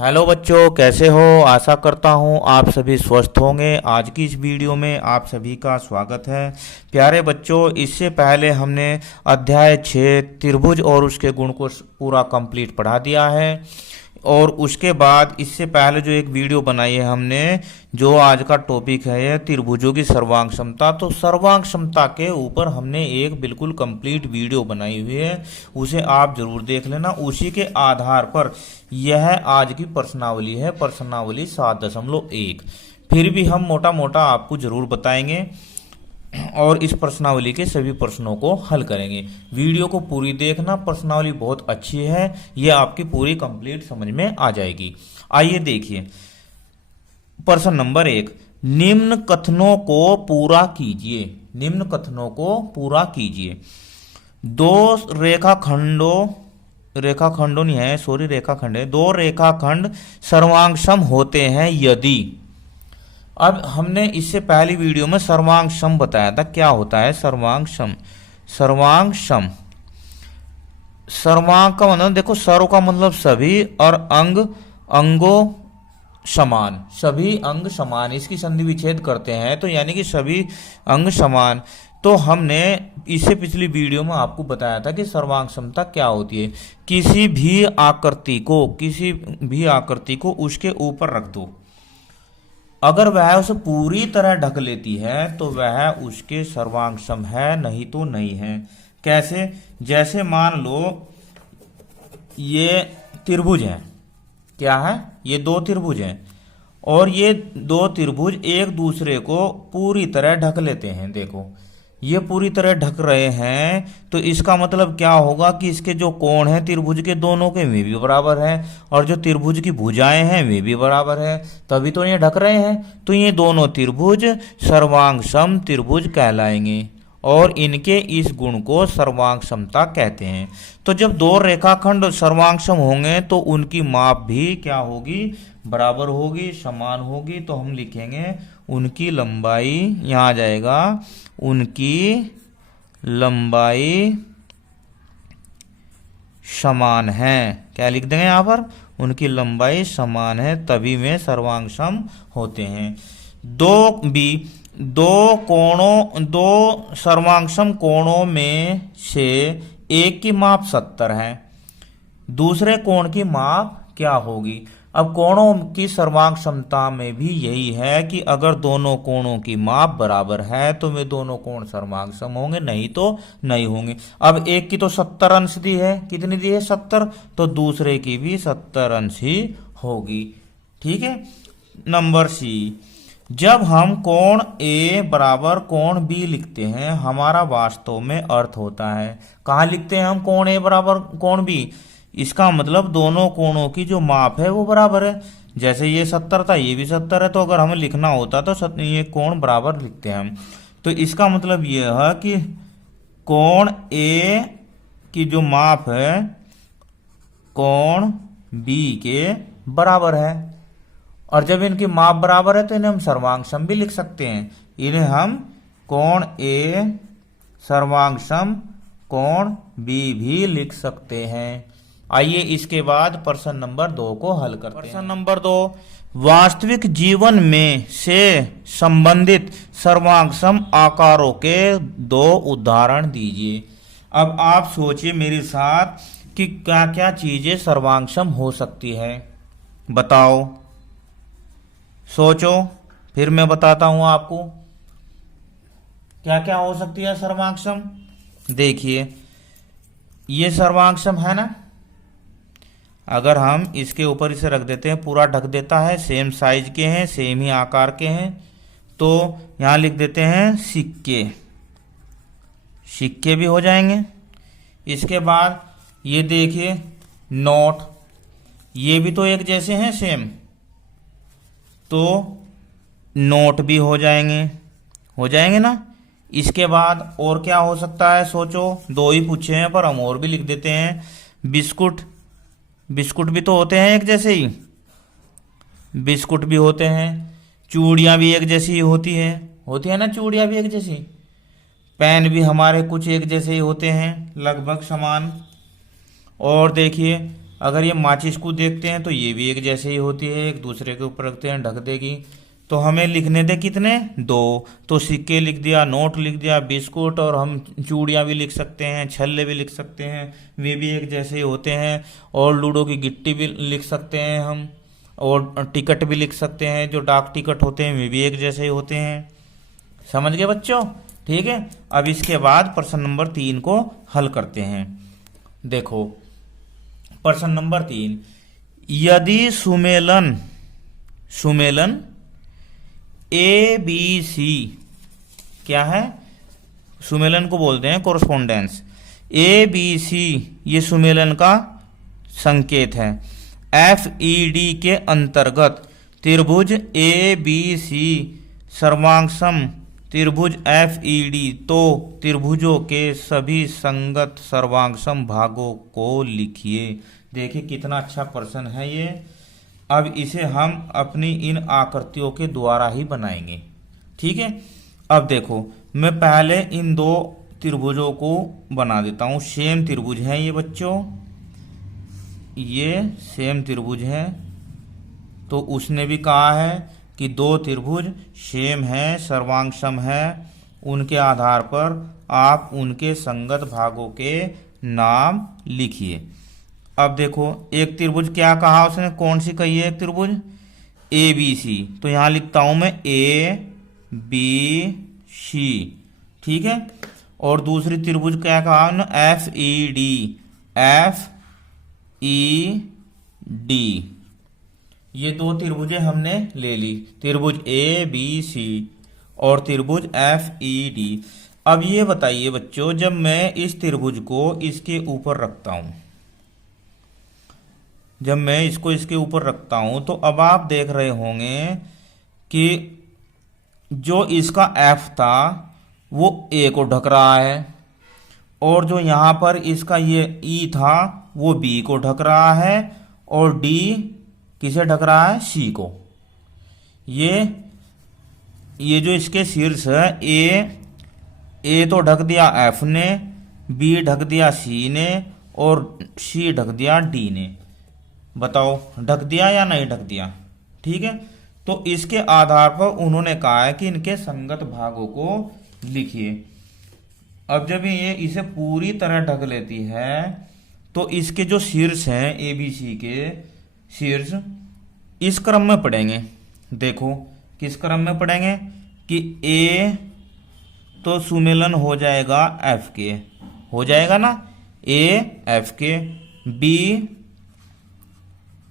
Hello बच्चों, कैसे हो। आशा करता हूँ आप सभी स्वस्थ होंगे। आज की इस वीडियो में आप सभी का स्वागत है। प्यारे बच्चों, इससे पहले हमने अध्याय 6 त्रिभुज और उसके गुण को पूरा कंप्लीट पढ़ा दिया है। और उसके बाद इससे पहले जो एक वीडियो बनाई है हमने, जो आज का टॉपिक है यह त्रिभुजों की सर्वांग क्षमता। तो सर्वांग क्षमता के ऊपर हमने एक बिल्कुल कंप्लीट वीडियो बनाई हुई है, उसे आप जरूर देख लेना। उसी के आधार पर यह आज की प्रश्नावली है, प्रश्नावली 7.1। फिर भी हम मोटा मोटा आपको जरूर बताएंगे और इस प्रश्नावली के सभी प्रश्नों को हल करेंगे। वीडियो को पूरी देखना, प्रश्नावली बहुत अच्छी है, यह आपकी पूरी कंप्लीट समझ में आ जाएगी। आइए देखिए प्रश्न नंबर 1। निम्न कथनों को पूरा कीजिए। निम्न कथनों को पूरा कीजिए। दो रेखाखंडों नहीं है, सॉरी, रेखाखंड है। दो रेखाखंड सर्वांगसम होते हैं यदि। अब हमने इससे पहली वीडियो में सर्वांगसम बताया था। क्या होता है सर्वांगसम? सर्वांगसम, सर्वांग का मतलब देखो, सर्व का मतलब सभी और अंगों समान, सभी अंग समान। इसकी संधि विच्छेद करते हैं तो यानी कि सभी अंग समान। तो हमने इससे पिछली वीडियो में आपको बताया था कि सर्वांग क्षमता क्या होती है। किसी भी आकृति को उसके ऊपर रख दो, अगर वह उसे पूरी तरह ढक लेती है तो वह उसके सर्वांगसम है, नहीं तो नहीं है। कैसे? जैसे मान लो ये त्रिभुज है। क्या है? ये दो त्रिभुज हैं और ये दो त्रिभुज एक दूसरे को पूरी तरह ढक लेते हैं। देखो, ये पूरी तरह ढक रहे हैं तो इसका मतलब क्या होगा कि इसके जो कोण हैं त्रिभुज के दोनों के वे भी बराबर है और जो त्रिभुज की भुजाएं हैं वे भी बराबर है, तभी तो ये ढक रहे हैं। तो ये दोनों त्रिभुज सर्वांगसम त्रिभुज कहलाएंगे और इनके इस गुण को सर्वांग क्षमता कहते हैं। तो जब दो रेखाखंड सर्वांगसम होंगे तो उनकी माप भी क्या होगी? बराबर होगी, समान होगी। तो हम लिखेंगे उनकी लंबाई, यहाँ आ जाएगा उनकी लंबाई समान है। क्या लिख देंगे यहाँ पर? उनकी लंबाई समान है, तभी वे सर्वांगसम होते हैं। दो सर्वांगसम कोणों में से एक की माप 70 है, दूसरे कोण की माप क्या होगी? अब कोणों की सर्वांग क्षमता में भी यही है कि अगर दोनों कोणों की माप बराबर है तो वे दोनों कोण सर्वांगसम होंगे, नहीं तो नहीं होंगे। अब एक की तो 70 अंश दी है, कितनी दी है? 70, तो दूसरे की भी 70 अंश ही होगी। ठीक है। नंबर सी, जब हम कोण ए बराबर कोण बी लिखते हैं हमारा वास्तव में अर्थ होता है। कहाँ लिखते हैं हम कोण ए बराबर कोण बी? इसका मतलब दोनों कोणों की जो माप है वो बराबर है। जैसे ये 70 था, ये भी 70 है, तो अगर हमें लिखना होता तो ये कोण बराबर लिखते हैं हम। तो इसका मतलब ये है कि कोण ए की जो माप है कोण बी के बराबर है, और जब इनकी माप बराबर है तो इन्हें हम सर्वांगसम भी लिख सकते हैं। इन्हें हम कोण ए सर्वांगसम कोण बी भी लिख सकते हैं। आइए इसके बाद प्रश्न नंबर 2 को हल करते हैं। प्रश्न नंबर 2, वास्तविक जीवन में से संबंधित सर्वांगसम आकारों के 2 उदाहरण दीजिए। अब आप सोचिए मेरे साथ कि क्या क्या चीजें सर्वांगसम हो सकती है, बताओ, सोचो, फिर मैं बताता हूं आपको क्या क्या हो सकती है सर्वांगसम। देखिए, ये सर्वांगसम है ना। अगर हम इसके ऊपर इसे रख देते हैं, पूरा ढक देता है, सेम साइज के हैं, सेम ही आकार के हैं, तो यहां लिख देते हैं सिक्के। सिक्के भी हो जाएंगे। इसके बाद ये देखिए नोट, ये भी तो एक जैसे हैं, सेम, तो नोट भी हो जाएंगे ना। इसके बाद और क्या हो सकता है, सोचो। 2 ही पूछे हैं पर हम और भी लिख देते हैं। बिस्कुट, बिस्कुट भी तो होते हैं एक जैसे ही, बिस्कुट भी होते हैं। चूड़ियाँ भी एक जैसी होती है ना, चूड़ियाँ भी एक जैसी। पेन भी हमारे कुछ एक जैसे ही होते हैं, लगभग समान। और देखिए अगर ये माचिस को देखते हैं तो ये भी एक जैसे ही होती है, एक दूसरे के ऊपर रखते हैं ढक देगी। तो हमें लिखने दे कितने, 2। तो सिक्के लिख दिया, नोट लिख दिया, बिस्कुट, और हम चूड़ियाँ भी लिख सकते हैं, छल्ले भी लिख सकते हैं, वे भी एक जैसे ही होते हैं। और लूडो की गिट्टी भी लिख सकते हैं हम, और टिकट भी लिख सकते हैं, जो डाक टिकट होते हैं वे भी एक जैसे ही होते हैं। समझ गए बच्चों? ठीक है। अब इसके बाद प्रश्न नंबर 3 को हल करते हैं। देखो प्रश्न नंबर 3, यदि सुमेलन ए बी सी, क्या है, सुमेलन को बोलते हैं कोरस्पोंडेंस। ए बी सी ये सुमेलन का संकेत है। एफ ई डी के अंतर्गत त्रिभुज ए बी सी सर्वांगसम त्रिभुज एफ ई डी, तो त्रिभुजों के सभी संगत सर्वांगसम भागों को लिखिए। देखिए कितना अच्छा प्रश्न है ये। अब इसे हम अपनी इन आकृतियों के द्वारा ही बनाएंगे। ठीक है। अब देखो मैं पहले इन 2 त्रिभुजों को बना देता हूं। सेम त्रिभुज है ये बच्चों, ये सेम त्रिभुज है। तो उसने भी कहा है कि 2 त्रिभुज सेम है, सर्वांगसम है, उनके आधार पर आप उनके संगत भागों के नाम लिखिए। अब देखो एक त्रिभुज क्या कहा उसने, कौन सी कही है, एक त्रिभुज ए बी सी। तो यहां लिखता हूं मैं ए बी सी। ठीक है। और दूसरी त्रिभुज क्या कहा ना, एफ ई डी। ये 2 त्रिभुजें हमने ले ली, त्रिभुज ए बी सी और त्रिभुज एफ ई डी। अब ये बताइए बच्चों, जब मैं इस त्रिभुज को इसके ऊपर रखता हूं, जब मैं इसको इसके ऊपर रखता हूं, तो अब आप देख रहे होंगे कि जो इसका F था वो A को ढक रहा है, और जो यहां पर इसका ये E था वो B को ढक रहा है, और D किसे ढक रहा है, C को। ये जो इसके शीर्ष है, A तो ढक दिया F ने, B ढक दिया C ने, और C ढक दिया D ने। बताओ ढक दिया या नहीं ढक दिया? ठीक है। तो इसके आधार पर उन्होंने कहा है कि इनके संगत भागों को लिखिए। अब जब ये इसे पूरी तरह ढक लेती है तो इसके जो शीर्ष हैं ए बी सी के शीर्ष इस क्रम में पढ़ेंगे। देखो किस क्रम में पढ़ेंगे कि ए तो सुमेलन हो जाएगा एफ के, हो जाएगा ना, ए एफ के,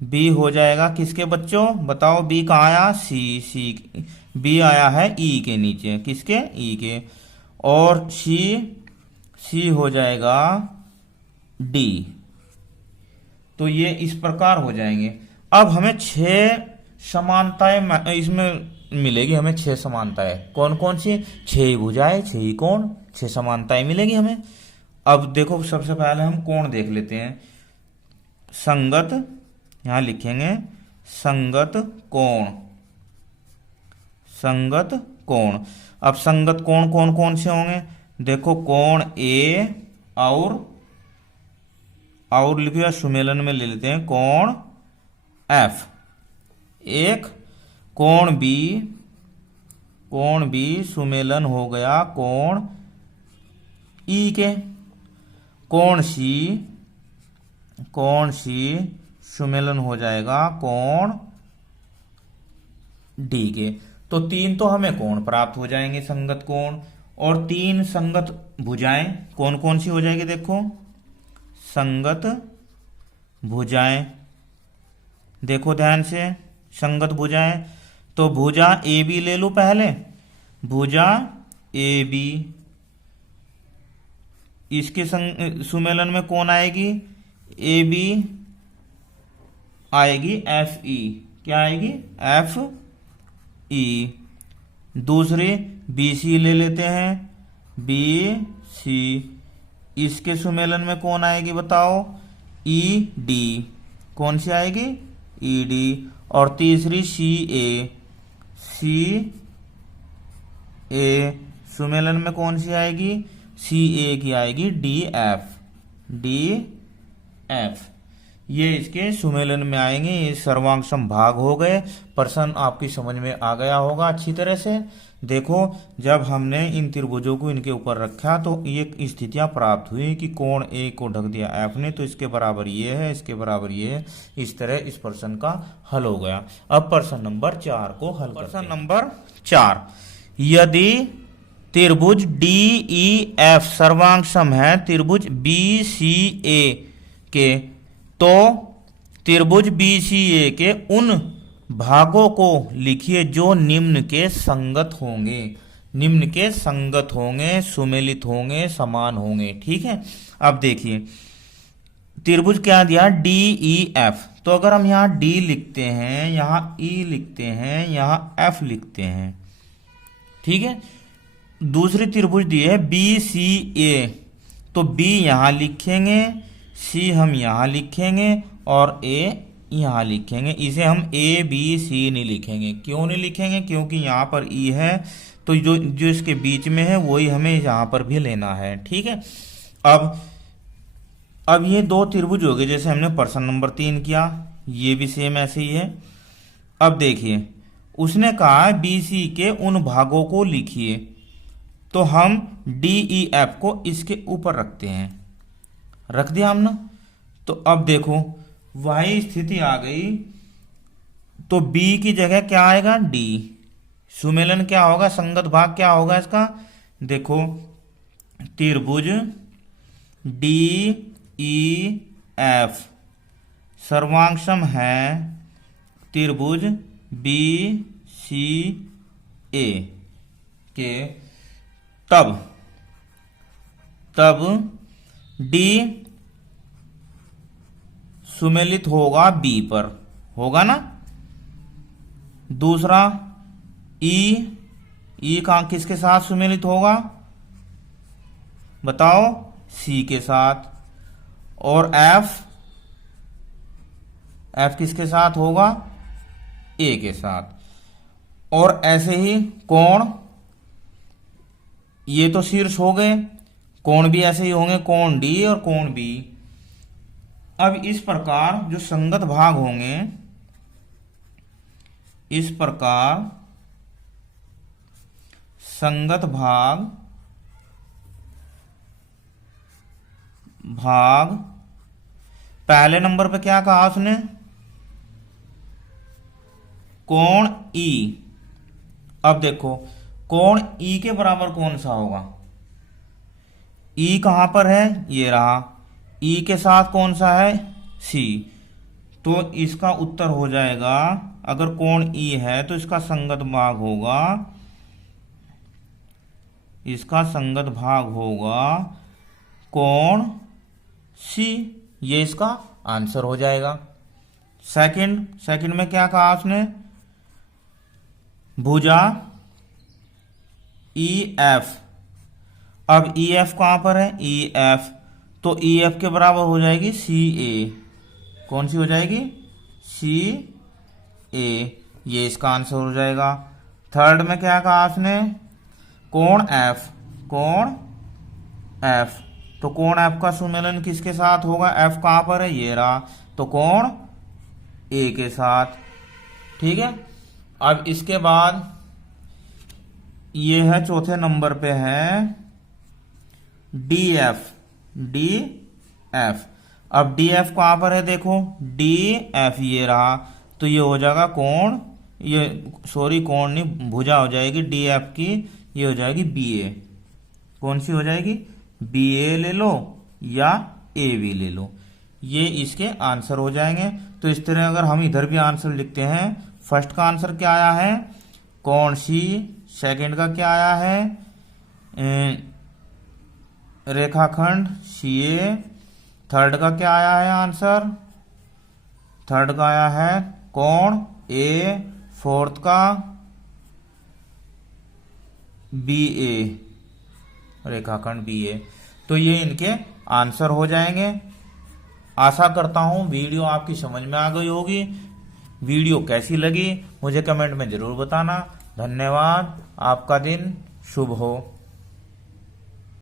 बी हो जाएगा किसके बच्चों, बताओ बी कहाँ आया, सी बी आया है ई के नीचे, किसके, ई के। और सी हो जाएगा डी। तो ये इस प्रकार हो जाएंगे। अब हमें 6 समानताएं इसमें मिलेगी, हमें 6 समानताएं। कौन कौन सी, 6 भुजाएं, 6 कोण, 6 समानताएं मिलेगी हमें। अब देखो सबसे पहले हम कोण देख लेते हैं। संगत, यहां लिखेंगे संगत कोण, संगत कोण। अब संगत कोण कौन कौन से होंगे, देखो कोण ए और लिखिए सुमेलन में ले लेते हैं कोण एफ, एक कोण बी सुमेलन हो गया कोण ई के, कोण सी सुमेलन हो जाएगा कोण डी के। तो 3 तो हमें कोण प्राप्त हो जाएंगे संगत कोण, और 3 संगत भुजाएं कौन कौन सी हो जाएगी, देखो संगत भुजाएं, देखो ध्यान से संगत भुजाएं। तो भुजा ए बी ले लो पहले, भुजा ए बी, इसके सुमेलन में कौन आएगी, ए बी आएगी एफ ई, क्या आएगी, एफ ई। दूसरी बी सी ले लेते हैं, बी सी, इसके सुमेलन में कौन आएगी बताओ, ई डी, कौन सी आएगी, ई डी। और तीसरी सी ए सुमेलन में कौन सी आएगी, सी ए की आएगी डी एफ। ये इसके सुमेलन में आएंगे। ये सर्वांग समभाग हो गए। प्रश्न आपकी समझ में आ गया होगा अच्छी तरह से। देखो, जब हमने इन त्रिभुजों को इनके ऊपर रखा तो ये स्थितियां प्राप्त हुई कि कोण ए को ढक दिया एफ ने, तो इसके बराबर ये है, इसके बराबर ये है। इस तरह इस प्रश्न का हल हो गया। अब प्रश्न नंबर 4 को हल करते हैं। प्रश्न नंबर 4, यदि त्रिभुज डी ई एफ सर्वांग सम है त्रिभुज बी सी ए के, तो त्रिभुज बी सी ए के उन भागों को लिखिए जो निम्न के संगत होंगे। निम्न के संगत होंगे, सुमेलित होंगे, समान होंगे। ठीक है। अब देखिए, त्रिभुज क्या दिया, डी ई एफ। तो अगर हम यहां डी लिखते हैं, यहां ई लिखते हैं, यहां एफ लिखते हैं, ठीक है। दूसरी त्रिभुज दी है बी सी ए, तो बी यहां लिखेंगे, सी हम यहां लिखेंगे और ए यहां लिखेंगे। इसे हम ए बी सी नहीं लिखेंगे। क्यों नहीं लिखेंगे? क्योंकि यहां पर ई है, तो जो इसके बीच में है वही हमें यहां पर भी लेना है। ठीक है। अब ये दो त्रिभुज हो गए जैसे हमने प्रश्न नंबर 3 किया, ये भी सेम ऐसे ही है। अब देखिए, उसने कहा बी सी के उन भागों को लिखिए, तो हम डी ई एफ को इसके ऊपर रखते हैं। रख दिया हमने। तो अब देखो, वही स्थिति आ गई, तो बी की जगह क्या आएगा, डी। सुमेलन क्या होगा, संगत भाग क्या होगा इसका, देखो, त्रिभुज डी ई एफ सर्वांग सम है त्रिभुज बी सी ए के, तब डी सुमेलित होगा बी पर, होगा ना। दूसरा ई का किसके साथ सुमेलित होगा, बताओ, सी के साथ। और एफ किसके साथ होगा, ए के साथ। और ऐसे ही कोण, ये तो शीर्ष हो गए, कोण भी ऐसे ही होंगे, कोण डी और कोण बी। अब इस प्रकार जो संगत भाग होंगे, इस प्रकार संगत भाग पहले नंबर पे क्या कहा उसने, कोण ई। अब देखो, कोण ई के बराबर कौन सा होगा, ई कहां पर है, ये रहा। ई के साथ कौन सा है, सी। तो इसका उत्तर हो जाएगा, अगर कोण ई है तो इसका संगत भाग होगा, इसका संगत भाग होगा कोण सी। ये इसका आंसर हो जाएगा। सेकंड में क्या कहा उसने, भुजा ई एफ। अब ई एफ कहां पर है, ई एफ, तो ई एफ के बराबर हो जाएगी सी ए। कौन सी हो जाएगी, सी ए। ये इसका आंसर हो जाएगा। थर्ड में क्या कहा उसने, कोण एफ, तो कोण एफ का सुमेलन किसके साथ होगा, एफ कहां पर है, ये रहा, तो कोण ए के साथ। ठीक है। अब इसके बाद ये है चौथे नंबर पे है डी एफ। अब डी एफ कहां पर है, देखो, डी एफ ये रहा, तो ये हो जाएगा कोण, ये सॉरी कोण नहीं, भुजा हो जाएगी डी एफ की, ये हो जाएगी बी ए। कौन सी हो जाएगी, बी ए ले लो या ए भी ले लो। ये इसके आंसर हो जाएंगे। तो इस तरह अगर हम इधर भी आंसर लिखते हैं, फर्स्ट का आंसर क्या आया है, कोण सी। सेकंड का क्या आया है, रेखाखंड सी ए। थर्ड का क्या आया है आंसर, थर्ड का आया है कोण ए। फोर्थ का बी ए, रेखाखंड बी ए। तो ये इनके आंसर हो जाएंगे। आशा करता हूं वीडियो आपकी समझ में आ गई होगी। वीडियो कैसी लगी मुझे कमेंट में जरूर बताना। धन्यवाद। आपका दिन शुभ हो।